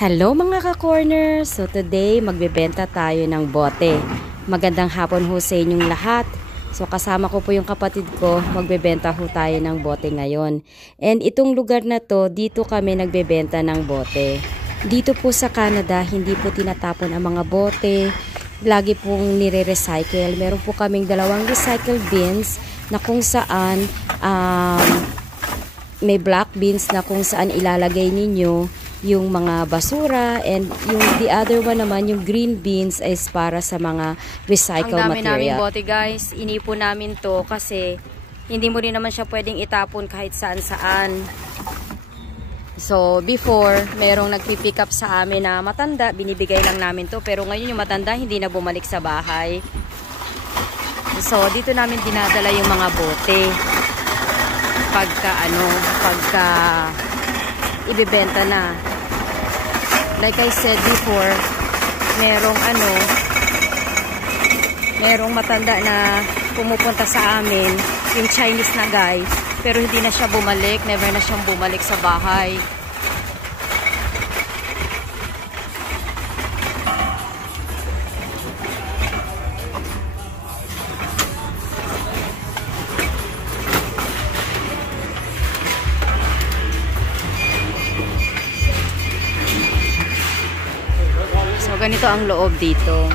Hello mga ka-corner! So today magbebenta tayo ng bote. Magandang hapon ho sa inyong lahat. So kasama ko po yung kapatid ko, magbebenta ho tayo ng bote ngayon. And itong lugar na to, dito kami nagbebenta ng bote. Dito po sa Canada, hindi po tinatapon ang mga bote. Lagi pong nire-recycle. Meron po kaming 2 recycle bins na kung saan may black bins na kung saan ilalagay ninyo yung mga basura, and yung the other one naman, yung green beans, is para sa mga recycle material. Ang dami naming bote guys, inipon namin to kasi hindi mo rin naman siya pwedeng itapon kahit saan-saan. So before, merong nagpipick up sa amin na matanda, binibigay lang namin to, pero ngayon yung matanda hindi na bumalik sa bahay. So dito namin dinadala yung mga bote pagka ibebenta na. Like I said before, merong matanda na pumupunta sa amin, yung Chinese na guy, pero hindi na siya bumalik, never na siyang bumalik sa bahay. So, ganito ang loob dito.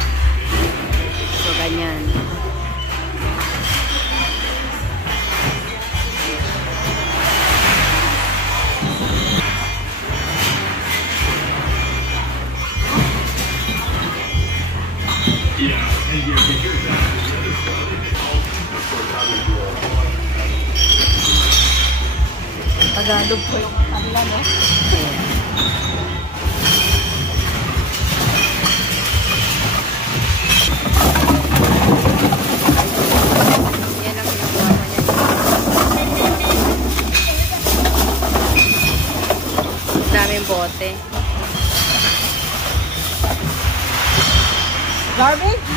So, ganyan. Tagalog po yung kanila, no? Daming bote. Garbage?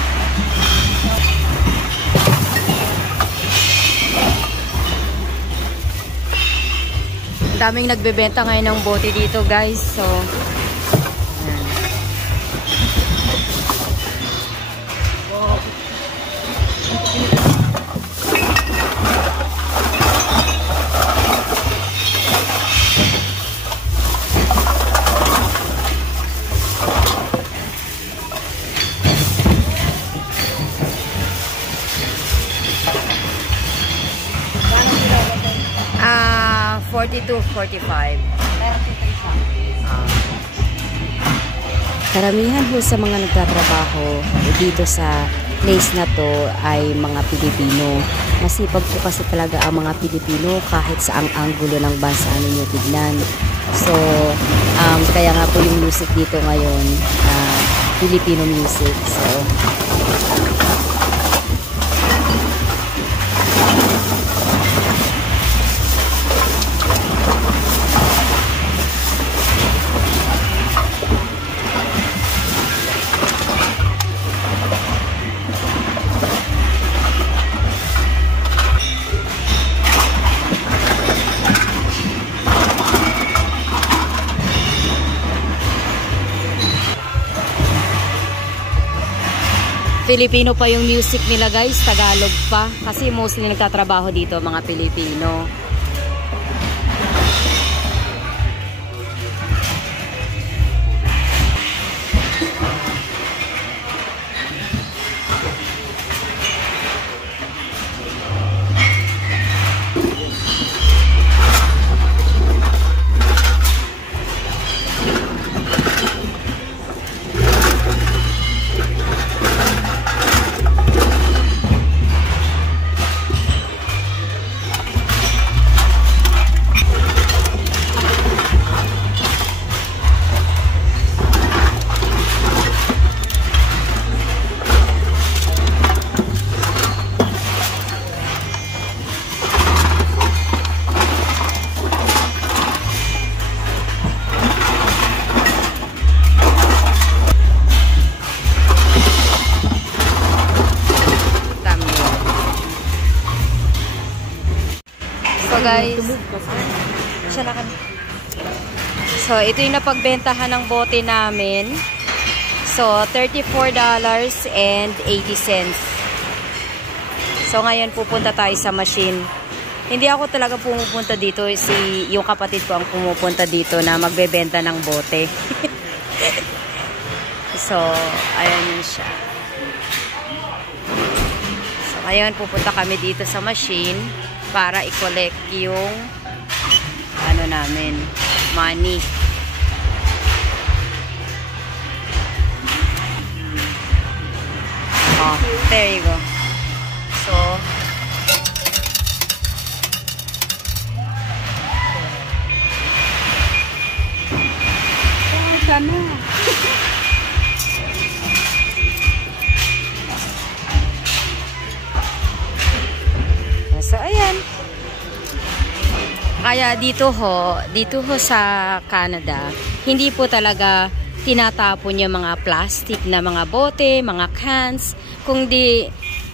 Daming nagbebenta ngayon ng bote dito guys. So $42.45. Karamihan po sa mga nagtatrabaho dito sa place na to ay mga Pilipino. Masipag po kasi talaga ang mga Pilipino kahit sa ang anggulo ng bansa ninyo tignan. So, kaya nga po yung music dito ngayon, Filipino music. So, Filipino pa yung music nila guys, Tagalog pa. Kasi mostly nagtatrabaho dito mga Pilipino. So guys, siya na kami. So, ito yung napagbentahan ng bote namin. So, $34.80. So, ngayon pupunta tayo sa machine. Hindi ako talaga pumupunta dito. Yung kapatid ko ang pumupunta dito na magbebenta ng bote. So, ayan yun siya. So, ngayon pupunta kami dito sa machine para i-collect yung ano namin, money. Oh, there you go. So, sana. So, ayan. Kaya dito ho sa Canada, hindi po talaga tinatapon yung mga plastic na mga bote, mga cans. Kundi,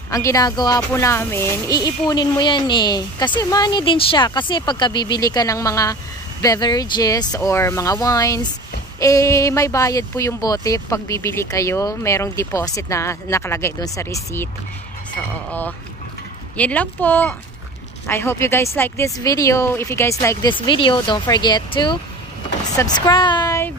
ang ginagawa po namin, iipunin mo yan eh. Kasi money din siya. Kasi pagka bibili ka ng mga beverages or mga wines, eh, may bayad po yung bote pag bibili kayo. Merong deposit na nakalagay doon sa receipt. So, yun lang po. I hope you guys like this video. If you guys like this video, don't forget to subscribe.